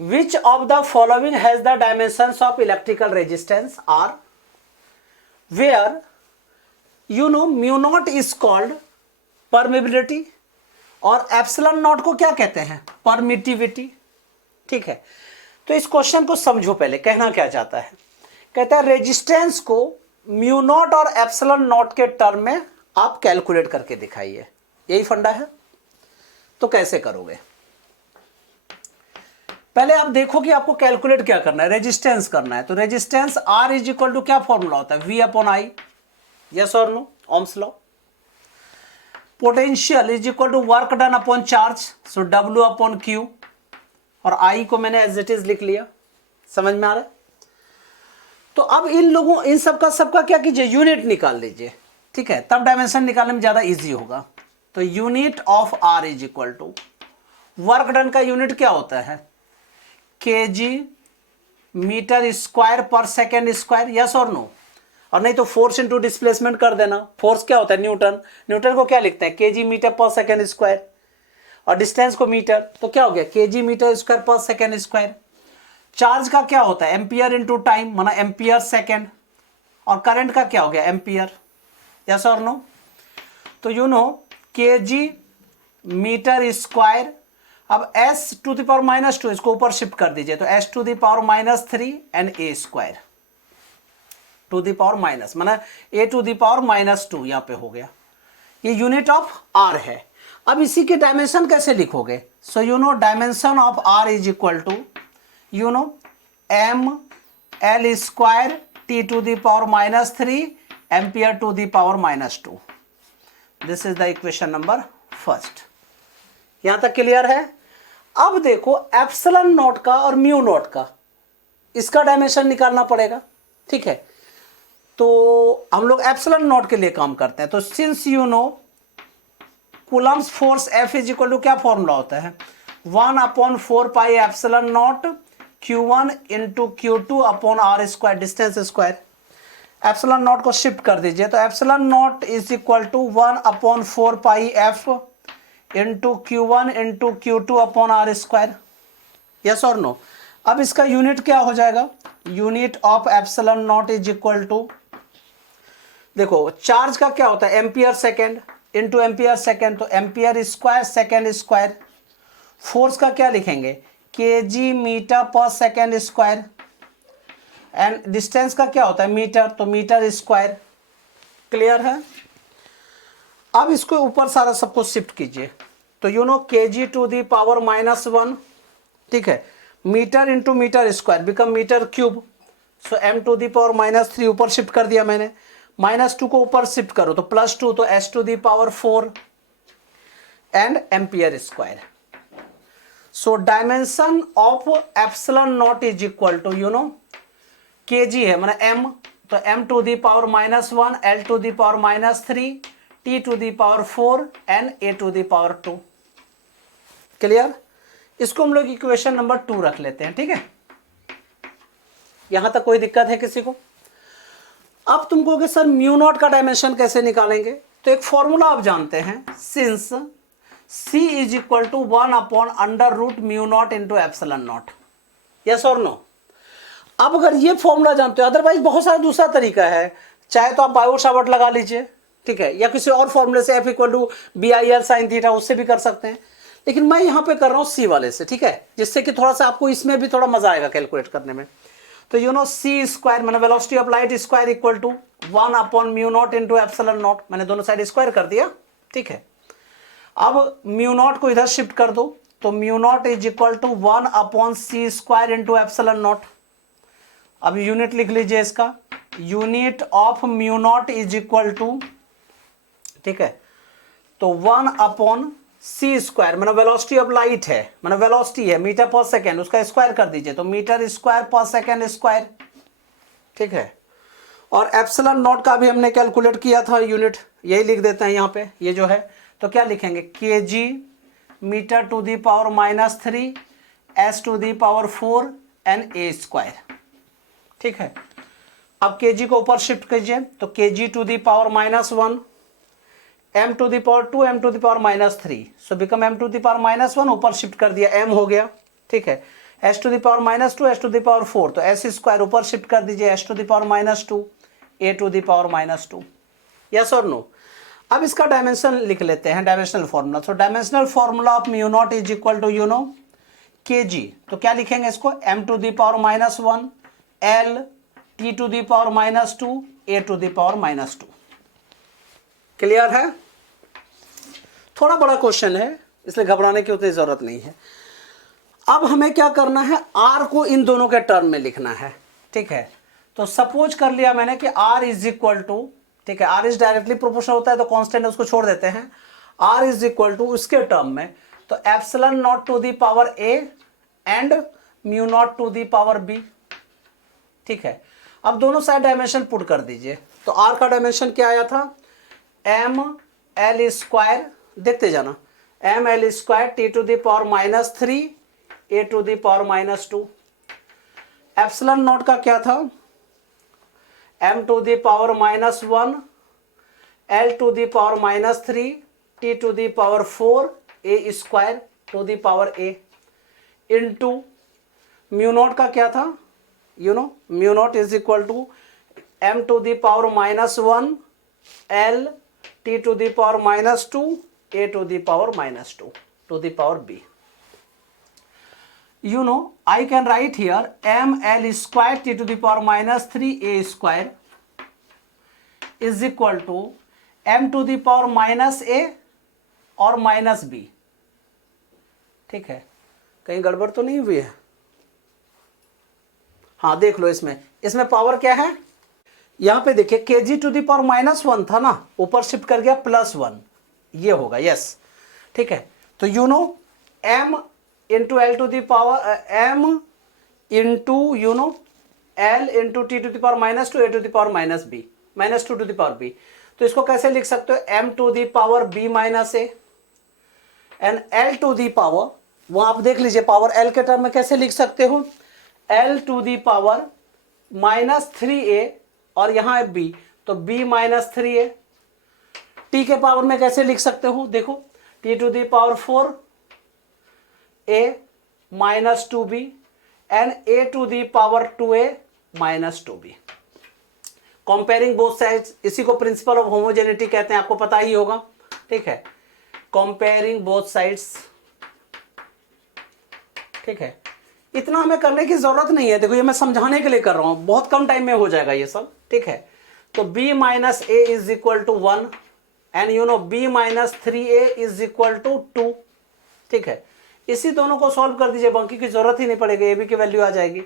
Which of the following has the dimensions of electrical resistance R, where you know mu naught is called permeability और epsilon naught को क्या कहते हैं, permittivity. ठीक है, तो इस क्वेश्चन को समझो पहले, कहना क्या चाहता है। कहता है रेजिस्टेंस को म्यू नॉट और एप्सिलॉन नॉट के टर्म में आप कैलकुलेट करके दिखाइए, यही फंडा है। तो कैसे करोगे, पहले आप देखो कि आपको कैलकुलेट क्या करना है, रेजिस्टेंस करना है। तो resistance R is equal to क्या फॉर्मूला होता है, वी अपॉन आई, यस और no, Ohm's law. Potential is equal to work done upon charge, so W upon Q, और आई को मैंने एज इट इज लिख लिया। समझ में आ रहा है। तो अब इन सबका क्या कीजिए, यूनिट निकाल लीजिए। ठीक है, तब डायमेंशन निकालने में ज्यादा इजी होगा। तो unit of R is equal to, work done का यूनिट क्या होता है, केजी मीटर स्क्वायर पर सेकेंड स्क्वायर, यस और नो। और नहीं तो फोर्स इंटू डिस्प्लेसमेंट कर देना। फोर्स क्या होता है, न्यूटन, न्यूटन को क्या लिखते हैं, केजी मीटर पर सेकेंड स्क्वायर, और डिस्टेंस को मीटर, तो क्या हो गया, केजी मीटर स्क्वायर पर सेकेंड स्क्वायर। चार्ज का क्या होता है, एम्पियर इंटू टाइम, माना एम्पियर सेकेंड, और करंट का क्या हो गया, एम्पियर, यस और नो। तो you know KG metre square, अब s टू द पावर -2 इसको ऊपर शिफ्ट कर दीजिए, तो s to the power -3 and a square to the power minus, माना a टू द पावर -2 यहां पे हो गया। ये यूनिट ऑफ r है। अब इसी के डायमेंशन कैसे लिखोगे, so you know dimension of r is equal to you know m l square t to the power -3 ampere to the power -2। This is the equation number first. यहां तक clear है। अब देखो एप्सिलॉन नॉट का और mu naught का, इसका dimension निकालना पड़ेगा। ठीक है, तो हम लोग एप्सिलॉन नॉट के लिए काम करते हैं। तो since you know Coulomb's force F is equal to क्या फॉर्मूला होता है, 1/4 pi epsilon naught Q1 into Q2 upon R square, distance square. Epsilon naught को शिफ्ट कर दीजिए, तो epsilon naught is equal to 1/4 pi F into Q1 into Q2 upon R square, yes और no. अब इसका unit क्या हो जाएगा, unit of epsilon naught is equal to, देखो चार्ज का क्या होता है, ampere second into ampere second, तो ampere square second square. Force का क्या लिखेंगे, केजी मीटर पर सेकेंड स्क्वायर, एंड डिस्टेंस का क्या होता है, मीटर, तो मीटर स्क्वायर। क्लियर है। अब इसको ऊपर सारा सबको शिफ्ट कीजिए, तो you know KG to the power -1, ठीक है, metre into metre square become metre cube, so m to the power -3 ऊपर शिफ्ट कर दिया मैंने, -2 को ऊपर शिफ्ट करो तो +2, तो s to the power 4 and ampere square. So dimension of epsilon naught is equal to you know KG है, माना m, तो m to the power -1, l to the power -3, t to the power 4 and a to the power 2। Clear. इसको हम लोग equation number 2 रख लेते हैं। ठीक है, यहां तक कोई दिक्कत है किसी को। अब तुम कहोगे सर म्यू नॉट का डायमेंशन कैसे निकालेंगे, तो एक फॉर्मूला आप जानते हैं, since c is equal to 1/√μ naught into epsilon naught, yes और नो। अब अगर ये फॉर्मूला जानते हो, अदरवाइज बहुत सारा दूसरा तरीका है, चाहे तो आप बायो सावर्ट लगा लीजिए, ठीक है, या किसी और फॉर्मूले से F equal to BIL sin theta, उससे भी कर सकते हैं, लेकिन मैं यहां पे कर रहा हूं C वाले से। ठीक है, जिससे कि थोड़ा सा आपको इसमें भी थोड़ा मजा आएगा कैलकुलेट करने में। तो यू नो C स्क्वायर मैंने velocity of light square equal to 1/μ naught into epsilon naught, मैंने दोनों साइड स्क्वायर कर दिया। ठीक है, अब म्यू नॉट को इधर शिफ्ट कर दो, तो mu naught is equal to 1/c square into epsilon naught. अब यूनिट लिख लीजिए इसका, unit of mu naught is equal to, ठीक है, तो 1/c स्क्वायर मैंने वेलोसिटी ऑफ लाइट है, मैंने वेलोसिटी है मीटर पर सेकेंड, उसका स्क्वायर कर दीजिए, तो मीटर स्क्वायर पर सेकेंड स्क्वायर। ठीक है, और एप्सिलॉन नॉट का भी हमने कैलकुलेट किया था यूनिट, यही लिख देते हैं यहाँ पे, ये जो है, तो क्या लिखेंगे, KG metre to the power -3 s to the power 4 and a square. ठीक है, अब केजी को ऊपर शिफ्ट कीजिए, तो KG to the power -1, m to the power 2, m to the power -3, so become m to the power -1, ऊपर shift कर दिया m हो गया। ठीक है, H to the power minus two, H to the power 4, तो एस स्क्वायर ऊपर shift कर दीजिए, H to the power minus two, A to the power minus two. Yes और नो? अब इसका डायमेंशन लिख लेते हैं, dimensional formula. So dimensional formula of mu naught is equal to you know K G. तो क्या लिखेंगे इसको? M to the power minus one, L T to the power minus two, A to the power minus two. Clear है? थोड़ा बड़ा question है, इसलिए घबराने की उतनी जरूरत नहीं है। अब हमें क्या करना है, आर को इन दोनों के टर्म में लिखना है। ठीक है, तो सपोज कर लिया मैंने कि आर इज इक्वल टू, ठीक है, आर इज डायरेक्टली प्रोपोर्शनल होता है तो कांस्टेंट उसको छोड़ देते हैं, आर इज इक्वल टू उसके टर्म में, तो epsilon naught to the power A and mu naught to the power B. ठीक है, अब दोनों साइड डायमेंशन पुट कर दीजिए। तो आर का डायमेंशन क्या आया था? एम एल स्क्वायर, देखते जाना, M L square T to the power minus three, A to the power minus two. Epsilon naught का क्या था? M to the power minus one, L to the power minus three, T to the power four, A square to the power A, into mu naught का क्या था? You know mu naught is equal to M to the power minus one, L T to the power minus two, A to the power minus two to the power B. You know, I can write here m l square t to the power minus 3 a square is equal to m to the power minus a और minus b। ठीक है, कहीं गड़बड़ तो नहीं हुई है? हाँ देख लो, इसमें पावर क्या है? यहां पे देखिए K G to the power minus one था ना, ऊपर शिफ्ट कर गया प्लस वन, ये होगा। यस, ठीक है, तो you know m into L to the power M into you know L into T to the power minus two, A to the power minus B, minus to the power B. तो इसको कैसे लिख सकते हो? M to the power B minus A and L to the power, वहां आप देख लीजिए पावर एल के टर्म में कैसे लिख सकते हो? L to the power minus three A और यहां है बी, तो B minus three A. T के पावर में कैसे लिख सकते हो? देखो, T to the power four a minus two B and a to the power 2a minus 2b। Comparing both sides, इसी को प्रिंसिपल ऑफ होमोजेनिटी कहते हैं, आपको पता ही होगा। ठीक है, कंपेयरिंग बोथ साइड्स। ठीक है, इतना हमें करने की जरूरत नहीं है, देखो ये मैं समझाने के लिए कर रहा हूं, बहुत कम टाइम में हो जाएगा ये सब। ठीक है, तो b minus A is equal to one and you know b minus three A is equal to two. ठीक है, इसी दोनों को सॉल्व कर दीजिए, बाकी की जरूरत ही नहीं पड़ेगी, ए बी की वैल्यू आ जाएगी।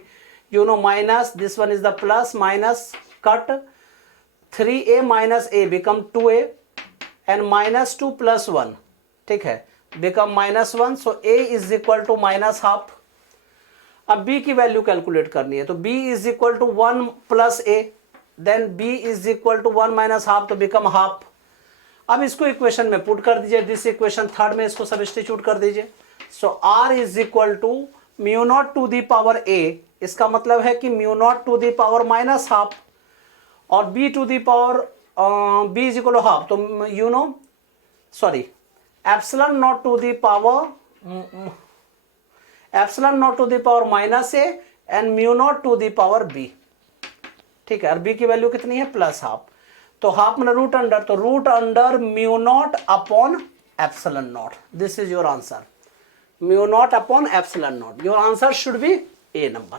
You know minus this one is the plus, minus cut, 3a minus A become 2a and minus 2 plus 1, ठीक है, become minus 1। So a is equal to minus half. अब b की value calculate करनी है, तो b is equal to 1 plus a, then b is equal to 1 minus half, तो become half. अब इसको इक्वेशन में पुट कर दीजिए, दिस इक्वेशन थर्ड में इसको सब्स्टिट्यूट कर दीजिए। So r is equal to mu naught to the power a, इसका मतलब है कि mu naught to the power minus half, और b to the power b is equal to half, तो you know sorry epsilon naught to the power minus a and mu naught to the power b। ठीक है, और b की value कितनी है? Plus half. तो half में root under, तो root under mu naught upon epsilon naught. This is your answer, mu naught upon epsilon naught. Your answer should be a number.